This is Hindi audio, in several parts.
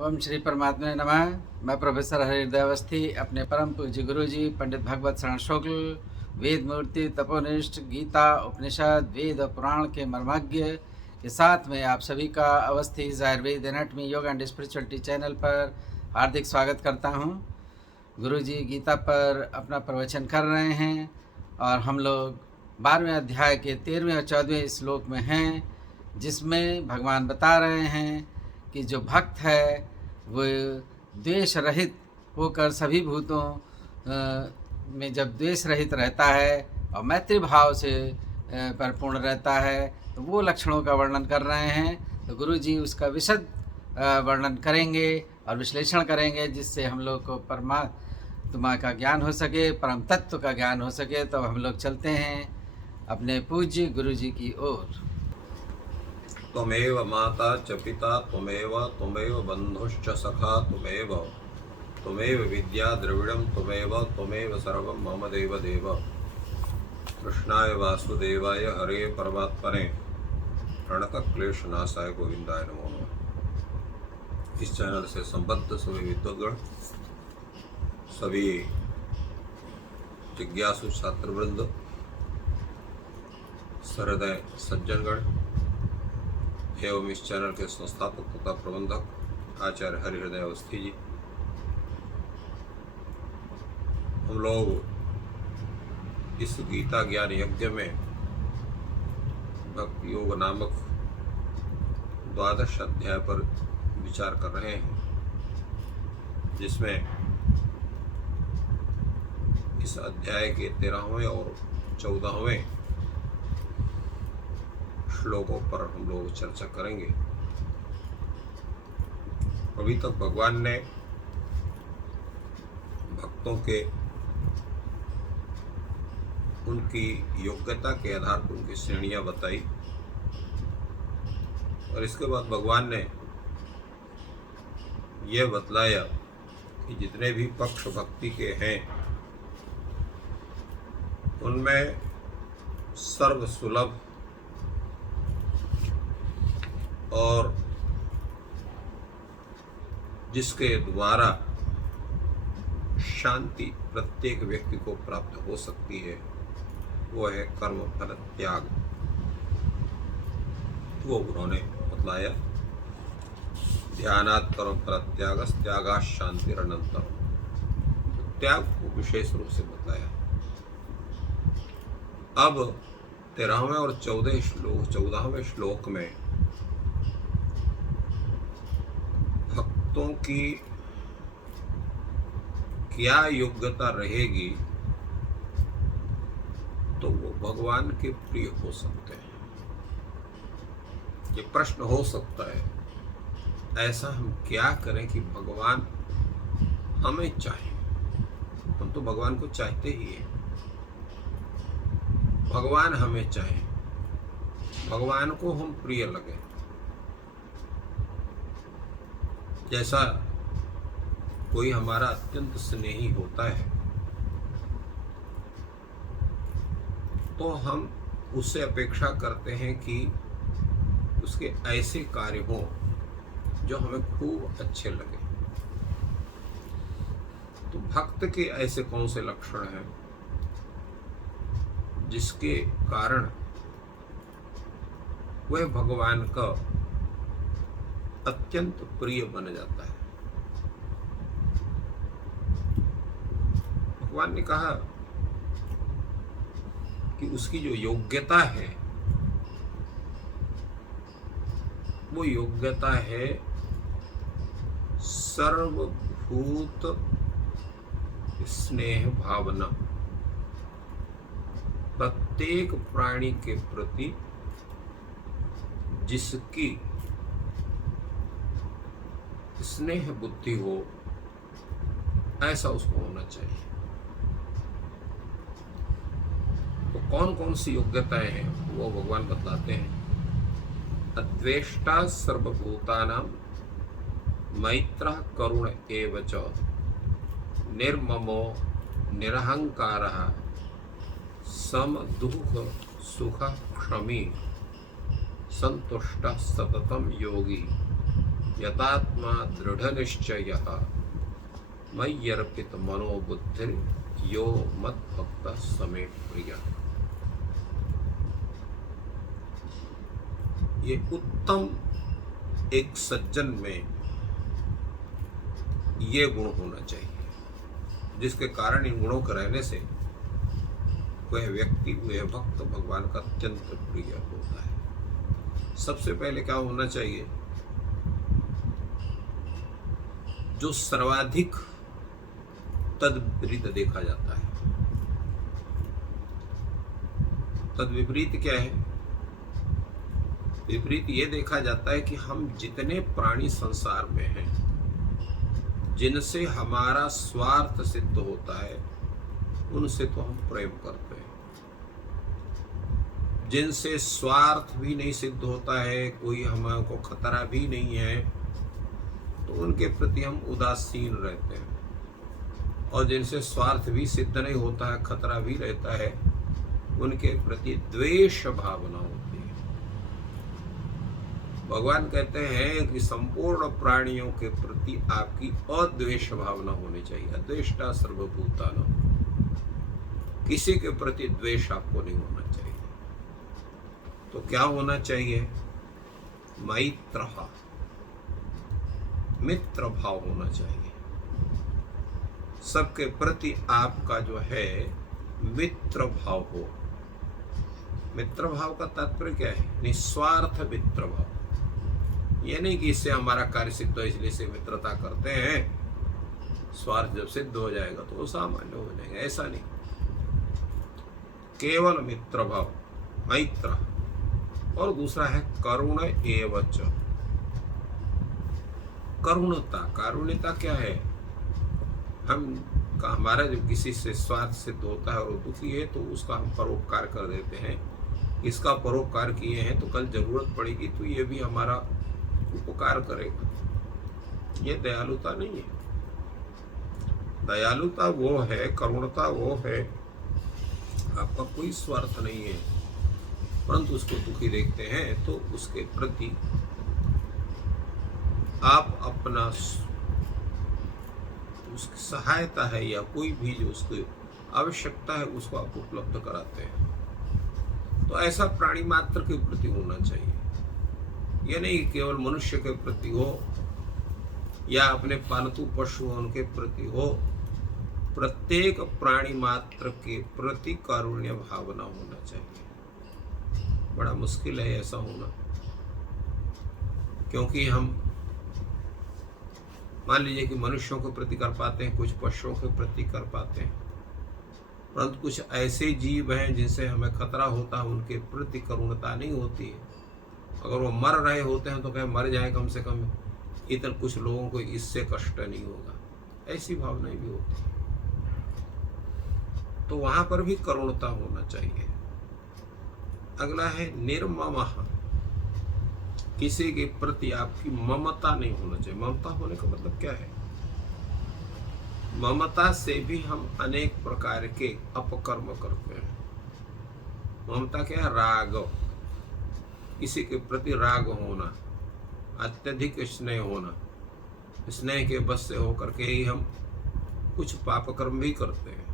ओम श्री परमात्मा नमः। मैं प्रोफेसर हरिहृदय अवस्थी अपने परम पूज्य गुरु जी पंडित भगवत शरण शुक्ल वेद मूर्ति तपोनिष्ठ गीता उपनिषद वेद और पुराण के मर्मज्ञ के साथ में आप सभी का अवस्थी आयुर्वेद एनाटमी योग एंड स्पिरिचुअलिटी चैनल पर हार्दिक स्वागत करता हूँ। गुरु जी गीता पर अपना प्रवचन कर रहे हैं और हम लोग 12वें अध्याय के 13वें और 14वें श्लोक में हैं, जिसमें भगवान बता रहे हैं कि जो भक्त है वो द्वेष रहित होकर सभी भूतों में जब द्वेष रहित रहता है और मैत्री भाव से परिपूर्ण रहता है, तो वो लक्षणों का वर्णन कर रहे हैं। तो गुरु जी उसका विशद वर्णन करेंगे और विश्लेषण करेंगे, जिससे हम लोग को परमात्मा का ज्ञान हो सके, परम तत्व का ज्ञान हो सके। तो हम लोग चलते हैं अपने पूज्य गुरु जी की ओर। त्वमेव माता च पिता त्वमेव बन्धुश्च सखा त्वमेव विद्या द्रविणं त्वमेव सर्वं मम देव देव। कृष्णाय वासुदेवाय हरे परमात्मने प्रणतक्लेशनाशाय गोविंदाय नमो नमः। इस चैनल से संबद्ध सभी विद्वद्गण, सभी जिज्ञासु छात्रवृंद, सहृदय सज्जनगण एवं इस चैनल के संस्थापक तथा प्रबंधक आचार्य हरिहृदय अवस्थी जी, हम लोग इस गीता ज्ञान यज्ञ में भक्ति योग नामक 12 अध्याय पर विचार कर रहे हैं, जिसमें इस अध्याय के 13वें और 14वें श्लोकों पर हम लोग चर्चा करेंगे। अभी तक भगवान ने भक्तों के उनकी योग्यता के आधार पर उनकी श्रेणियां बताई, और इसके बाद भगवान ने यह बतलाया कि जितने भी पक्ष भक्ति के हैं उनमें सर्वसुलभ और जिसके द्वारा शांति प्रत्येक व्यक्ति को प्राप्त हो सकती है, वो है कर्म फल त्याग। वो उन्होंने बतलाया, ध्यानात् कर्म फल त्यागात् शांतिरनंतरम्। त्याग को विशेष रूप से बताया। अब 13वें और 14वें श्लोक में भक्तों की क्या योग्यता रहेगी तो वो भगवान के प्रिय हो सकते हैं। ये प्रश्न हो सकता है, ऐसा हम क्या करें कि भगवान हमें चाहे। हम तो भगवान को चाहते ही हैं, भगवान हमें चाहे, भगवान को हम प्रिय लगे। जैसा कोई हमारा अत्यंत स्नेही होता है तो हम उससे अपेक्षा करते हैं कि उसके ऐसे कार्य हों जो हमें खूब अच्छे लगे। तो भक्त के ऐसे कौन से लक्षण हैं जिसके कारण वह भगवान का अत्यंत प्रिय बन जाता है। भगवान ने कहा कि उसकी जो योग्यता है वो योग्यता है सर्वभूत स्नेह भावना। प्रत्येक प्राणी के प्रति जिसकी स्नेह बुद्धि हो, ऐसा उसको होना चाहिए। तो कौन कौन सी योग्यताएं हैं वो भगवान बतलाते हैं। अद्वेष्टा सर्वभूतानां मैत्रः करुण एव च निर्ममो निरहंकारः सम दुख सुख क्षमी संतुष्टः सततम योगी यतात्मा दृढ़ निश्चय मय्यर्पित मनोबुद्धि यो मत भक्त समे प्रिय। ये उत्तम एक सज्जन में ये गुण होना चाहिए, जिसके कारण इन गुणों के रहने से वह व्यक्ति, वह भक्त भगवान का अत्यंत प्रिय होता है। सबसे पहले क्या होना चाहिए? जो सर्वाधिक तद विपरीत देखा जाता है। तद विपरीत क्या है? विपरीत ये देखा जाता है कि हम जितने प्राणी संसार में हैं, जिनसे हमारा स्वार्थ सिद्ध होता है, उनसे तो हम प्रेम करते हैं। जिनसे स्वार्थ भी नहीं सिद्ध होता है, कोई हमको खतरा भी नहीं है, तो उनके प्रति हम उदासीन रहते हैं। और जिनसे स्वार्थ भी सिद्ध नहीं होता है, खतरा भी रहता है, उनके प्रति द्वेष भावना होती है। भगवान कहते हैं कि संपूर्ण प्राणियों के प्रति आपकी अद्वेष भावना होनी चाहिए। अद्वेष्टा सर्वभूतानां, किसी के प्रति द्वेष आपको नहीं होना चाहिए। तो क्या होना चाहिए? मैत्रः, मित्र भाव होना चाहिए। सबके प्रति आपका जो है मित्र भाव हो। मित्र भाव का तात्पर्य क्या है? निस्वार्थ मित्र भाव। ये नहीं कि इससे हमारा कार्य सिद्ध हो इसलिए से मित्रता करते हैं, स्वार्थ जब सिद्ध हो जाएगा तो वो सामान्य हो जाएगा, ऐसा नहीं। केवल मित्र भाव, मैत्र। और दूसरा है करुण एवच, करुणता। कारुण्यता क्या है? हमारा जब किसी से स्वार्थ सिद्ध होता है और वो दुखी है तो उसका हम परोपकार कर देते हैं। इसका परोपकार किए हैं तो कल जरूरत पड़ेगी तो ये भी हमारा उपकार करेगा। ये दयालुता नहीं है। दयालुता वो है, करुणता वो है, आपका कोई स्वार्थ नहीं है, परंतु उसको दुखी देखते हैं तो उसके प्रति आप अपना उसकी सहायता है या कोई भी जो उसकी आवश्यकता है उसको आप उपलब्ध कराते हैं। तो ऐसा प्राणी मात्र के प्रति होना चाहिए। यह नहीं केवल मनुष्य के प्रति हो या अपने पालतू पशु उनके प्रति हो, प्रत्येक प्राणी मात्र के प्रति कारुण्य भावना होना चाहिए। बड़ा मुश्किल है ऐसा होना, क्योंकि हम मान लीजिए कि मनुष्यों के प्रति कर पाते हैं, कुछ पशुओं के प्रति कर पाते हैं, परंतु कुछ ऐसे जीव हैं जिनसे हमें खतरा होता है, उनके प्रति करुणता नहीं होती है। अगर वो मर रहे होते हैं तो कहें मर जाए कम से कम, इतने कुछ लोगों को इससे कष्ट नहीं होगा, ऐसी भावनाएं भी होती है। तो वहां पर भी करुणता होना चाहिए। अगला है निर्ममः, किसी के प्रति आपकी ममता नहीं होना चाहिए। ममता होने का मतलब क्या है? ममता से भी हम अनेक प्रकार के अपकर्म करते हैं। ममता क्या है? राग, किसी के प्रति राग होना, अत्यधिक स्नेह होना। स्नेह के बस से होकर के ही हम कुछ पाप कर्म भी करते हैं,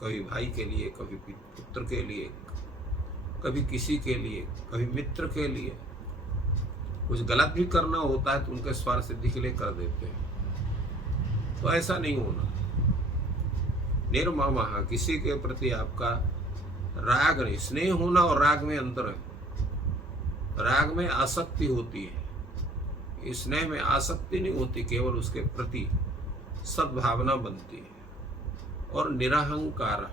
कभी भाई के लिए, कभी पुत्र के लिए, कभी किसी के लिए, कभी मित्र के लिए। कुछ गलत भी करना होता है तो उनके स्वार्थ सिद्धि के लिए कर देते हैं। तो ऐसा नहीं होना। निर्ममः, किसी के प्रति आपका राग नहीं। स्नेह होना और राग में अंतर है। राग में आसक्ति होती है, स्नेह में आसक्ति नहीं होती, केवल उसके प्रति सद्भावना बनती है। और निरहंकार,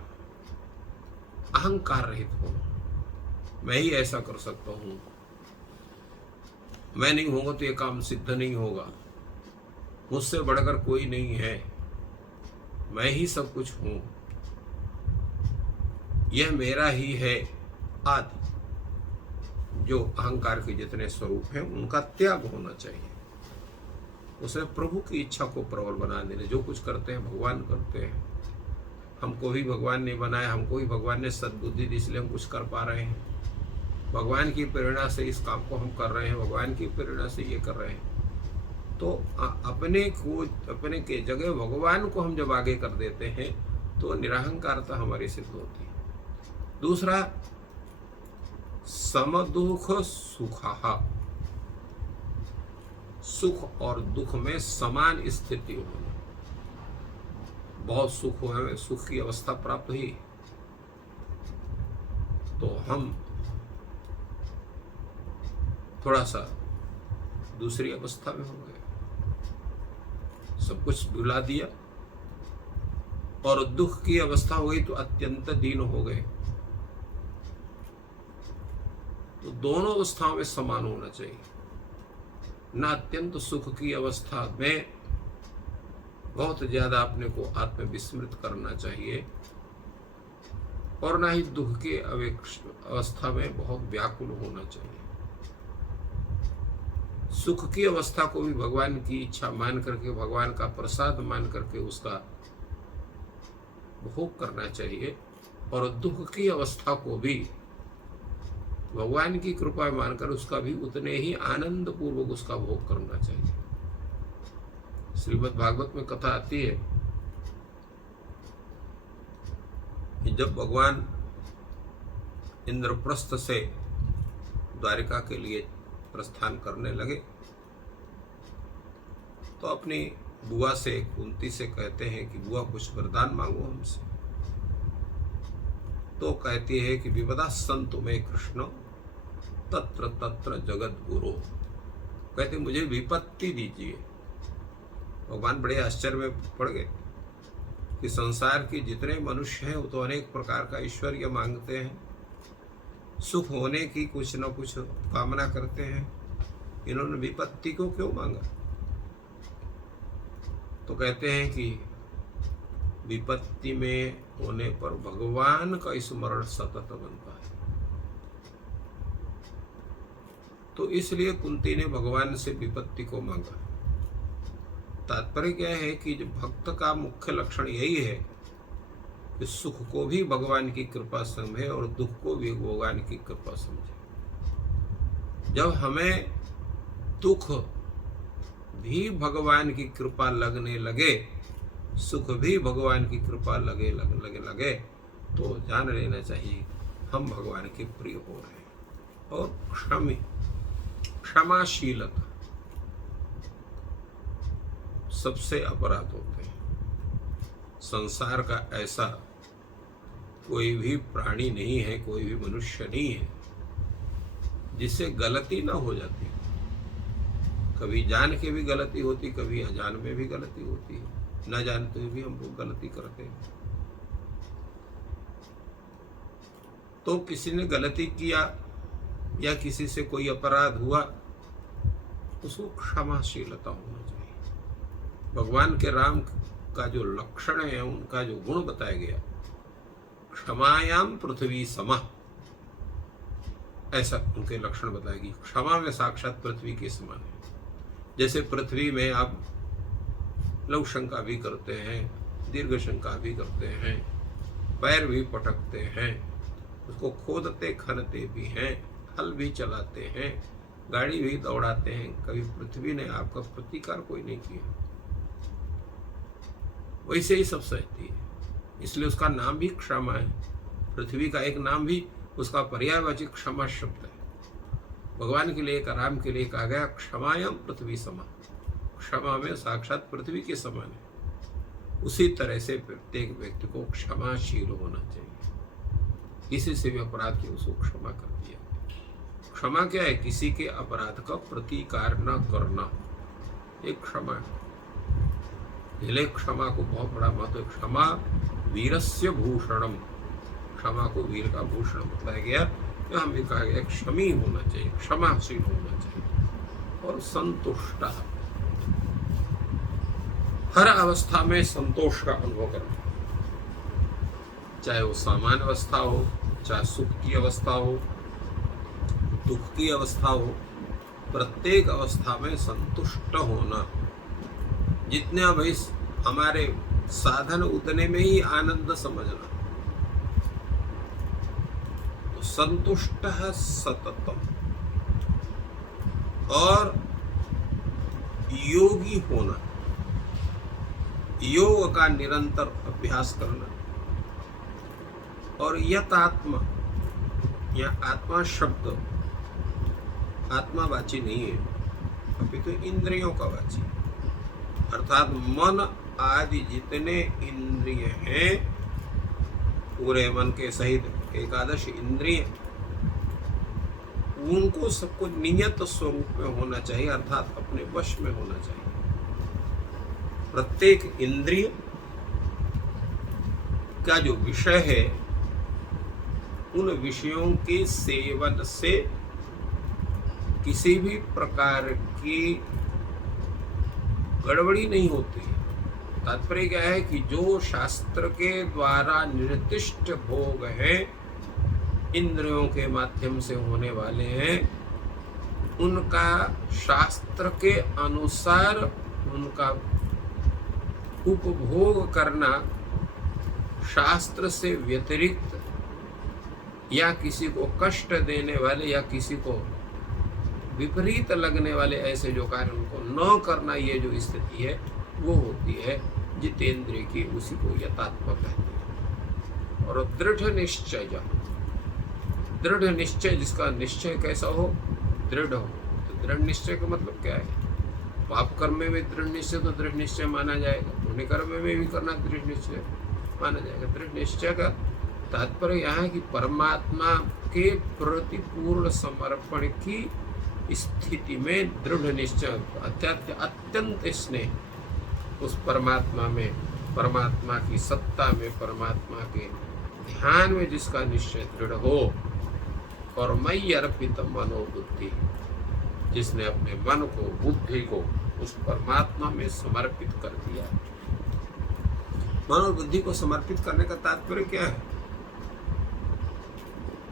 अहंकार रहित होना। मैं ही ऐसा कर सकता हूँ, मैं नहीं होगा तो ये काम सिद्ध नहीं होगा, मुझसे बढ़कर कोई नहीं है, मैं ही सब कुछ हूं, यह मेरा ही है आदि। जो अहंकार के जितने स्वरूप हैं उनका त्याग होना चाहिए। उसे प्रभु की इच्छा को प्रबल बना देने। जो कुछ करते हैं भगवान करते हैं, हमको भी भगवान ने बनाया, हमको भी भगवान ने सद्बुद्धि दी, इसलिए हम कुछ कर पा रहे हैं। भगवान की प्रेरणा से इस काम को हम कर रहे हैं, भगवान की प्रेरणा से ये कर रहे हैं। तो अपने के जगह भगवान को हम जब आगे कर देते हैं तो निरहंकारता हमारी सिद्ध होती है। दूसरा, समदुख सुखः, सुख और दुख में समान स्थिति होना। बहुत सुख हुआ, सुख की अवस्था प्राप्त हुई तो हम थोड़ा सा दूसरी अवस्था में हो गए, सब कुछ भुला दिया। और दुख की अवस्था हो गई तो अत्यंत दीन हो गए। तो दोनों अवस्थाओं में समान होना चाहिए, न अत्यंत सुख की अवस्था में बहुत ज्यादा अपने को आत्मविस्मृत करना चाहिए और ना ही दुख के अवस्था में बहुत व्याकुल होना चाहिए। सुख की अवस्था को भी भगवान की इच्छा मान करके, भगवान का प्रसाद मान करके उसका भोग करना चाहिए, और दुख की अवस्था को भी भगवान की कृपा मानकर उसका भी उतने ही आनंद पूर्वक उसका भोग करना चाहिए। श्रीमद् भागवत में कथा आती है कि जब भगवान इंद्रप्रस्थ से द्वारिका के लिए प्रस्थान करने लगे तो अपनी बुआ से, कुंती से कहते हैं कि बुआ कुछ वरदान मांगो हमसे। तो कहती है कि विपदा संतु में कृष्ण तत्र तत्र जगत गुरु, कहते मुझे विपत्ति दीजिए। भगवान बड़े आश्चर्य में पड़ गए कि संसार के जितने मनुष्य हैं वो तो अनेक प्रकार का ऐश्वर्य मांगते हैं, सुख होने की कुछ न कुछ कामना करते हैं, इन्होंने विपत्ति को क्यों मांगा? तो कहते हैं कि विपत्ति में होने पर भगवान का स्मरण सतत बनता है। तो इसलिए कुंती ने भगवान से विपत्ति को मांगा। तात्पर्य क्या है कि जो भक्त का मुख्य लक्षण यही है कि सुख को भी भगवान की कृपा समझे और दुख को भी भगवान की कृपा समझे। जब हमें दुख भी भगवान की कृपा लगने लगे, सुख भी भगवान की कृपा लगे तो जान लेना चाहिए हम भगवान के प्रिय हो रहे हैं। और क्षमाशीलता सबसे अपराध होते हैं। संसार का ऐसा कोई भी प्राणी नहीं है, कोई भी मनुष्य नहीं है जिससे गलती ना हो जाती। कभी जान के भी गलती होती, कभी अजान में भी गलती होती है, न जानते हुए भी हम लोग गलती करते हैं। तो किसी ने गलती किया या किसी से कोई अपराध हुआ, उसको क्षमाशीलता होना चाहिए। भगवान के राम का जो लक्षण है, उनका जो गुण बताया गया, क्षमायाम पृथ्वी समः, ऐसा उनके लक्षण बताएगी। क्षमा में साक्षात पृथ्वी के समान है। जैसे पृथ्वी में आप लघु शंका भी करते हैं, दीर्घ शंका भी करते हैं, पैर भी पटकते हैं, उसको खोदते खनते भी हैं, हल भी चलाते हैं, गाड़ी भी दौड़ाते हैं, कभी पृथ्वी ने आपका प्रतिकार कोई नहीं किया। वैसे ही सब सहती है, इसलिए उसका नाम भी क्षमा है। पृथ्वी का एक नाम भी उसका पर्यायवाची क्षमा शब्द है। भगवान के लिए, राम के लिए कहा गया क्षमायाम पृथ्वी समा, क्षमा में साक्षात पृथ्वी के समान है। उसी तरह से प्रत्येक व्यक्ति को क्षमाशील होना चाहिए। इसी से भी अपराध की उसको क्षमा कर दिया। क्षमा क्या है? किसी के अपराध का प्रतिकार न करना, एक क्षमा है। इसलिए क्षमा को बहुत बड़ा महत्व है। क्षमा वीरस्य भूषणम, क्षमा को वीर का भूषण बताया गया। हमें कहा गया क्षमी होना चाहिए, क्षमाशील होना चाहिए। और संतुष्ट, हर अवस्था में संतोष का अनुभव करना, चाहे वो सामान्य अवस्था हो, चाहे सुख की अवस्था हो, दुख की अवस्था हो, प्रत्येक अवस्था में संतुष्ट होना। जितने भाई हमारे साधन उतने में ही आनंद समझना। तो संतुष्ट सततम, और योगी होना, योग का निरंतर अभ्यास करना। और यत आत्मा, या आत्मा शब्द आत्मावाची नहीं है, अभी तो इंद्रियों का वाची, अर्थात मन आदि जितने इंद्रिय हैं, पूरे मन के सहित एकादश इंद्रिय, उनको सबको नियत स्वरूप में होना चाहिए, अर्थात अपने वश में होना चाहिए। प्रत्येक इंद्रिय का जो विषय है, उन विषयों के सेवन से किसी भी प्रकार की गड़बड़ी नहीं होती। तात्पर्य क्या है कि जो शास्त्र के द्वारा निर्दिष्ट भोग हैं, इंद्रियों के माध्यम से होने वाले हैं, उनका शास्त्र के अनुसार उनका उपभोग करना शास्त्र से व्यतिरिक्त या किसी को कष्ट देने वाले या किसी को विपरीत लगने वाले ऐसे जो कार्य उनको न करना, ये जो स्थिति है वो होती है जितेंद्रिय की, उसी को यथात्म कहते हैं। और दृढ़ निश्चय, जिसका निश्चय कैसा हो, दृढ़ हो। तो दृढ़ निश्चय का मतलब क्या है? पाप कर्म में भी दृढ़ निश्चय तो दृढ़ निश्चय माना जाएगा, पुण्य कर्म में भी करना दृढ़ निश्चय माना जाएगा। दृढ़ निश्चय का तात्पर्य यहाँ है कि परमात्मा के प्रति पूर्ण समर्पण की स्थिति में दृढ़ निश्चय, अत्यंत स्नेह उस परमात्मा में, परमात्मा की सत्ता में, परमात्मा के ध्यान में जिसका निश्चय दृढ़ हो। और मयि अर्पित मनोबुद्धि, जिसने अपने मन को, बुद्धि को उस परमात्मा में समर्पित कर दिया। मन और बुद्धि को समर्पित करने का तात्पर्य क्या है?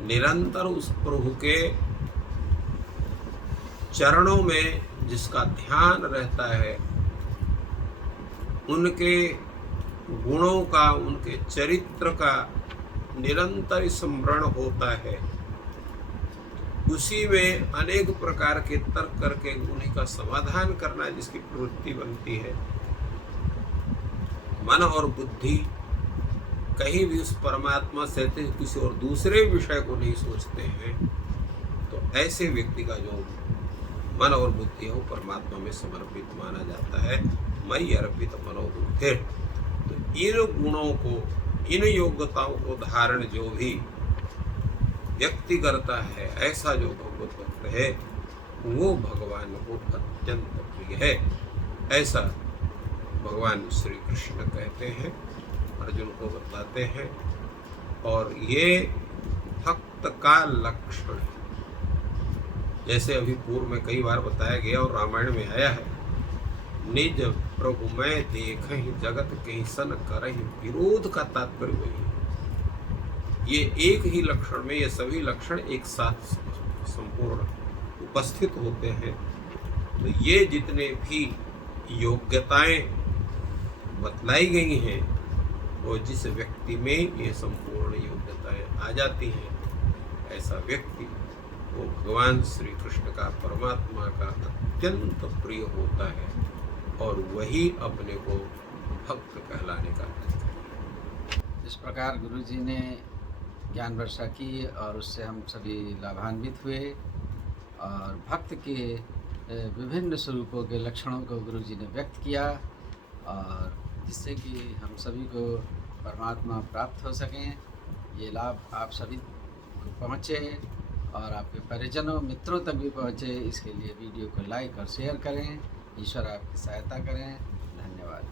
निरंतर उस प्रभु के चरणों में जिसका ध्यान रहता है, उनके गुणों का, उनके चरित्र का निरंतर स्मरण होता है, उसी में अनेक प्रकार के तर्क करके उन्हीं का समाधान करना जिसकी प्रवृत्ति बनती है। मन और बुद्धि कहीं भी उस परमात्मा से किसी और दूसरे विषय को नहीं सोचते हैं, तो ऐसे व्यक्ति का जो मन और बुद्धि है वो परमात्मा में समर्पित माना जाता है। मयि अर्पित मनोबुद्धि। तो इन गुणों को, इन योग्यताओं को धारण जो भी व्यक्ति करता है, ऐसा जो भगवत भक्त है, वो भगवान को अत्यंत प्रिय है, ऐसा भगवान श्री कृष्ण कहते हैं, अर्जुन को बताते हैं। और ये भक्त का लक्षण है, जैसे अभी पूर्व में कई बार बताया गया और रामायण में आया है, निज प्रभु मैं देखहि जगत कहीं सन करहि विरोध का तात्पर्य वही है। ये एक ही लक्षण में ये सभी लक्षण एक साथ संपूर्ण उपस्थित होते हैं। तो ये जितने भी योग्यताएं बतलाई गई हैं, वो जिस व्यक्ति में ये संपूर्ण योग्यताएं आ जाती हैं, ऐसा व्यक्ति वो भगवान श्री कृष्ण का, परमात्मा का अत्यंत प्रिय होता है, और वही अपने को भक्त कहलाने का है। इस प्रकार गुरु जी ने ज्ञान वर्षा की और उससे हम सभी लाभान्वित हुए, और भक्त के विभिन्न स्वरूपों के लक्षणों को गुरु जी ने व्यक्त किया, और जिससे कि हम सभी को परमात्मा प्राप्त हो सकें, ये लाभ आप सभी को पहुँचे और आपके परिजनों, मित्रों तक भी पहुँचे। इसके लिए वीडियो को लाइक और शेयर करें। ईश्वर आपकी सहायता करें। धन्यवाद।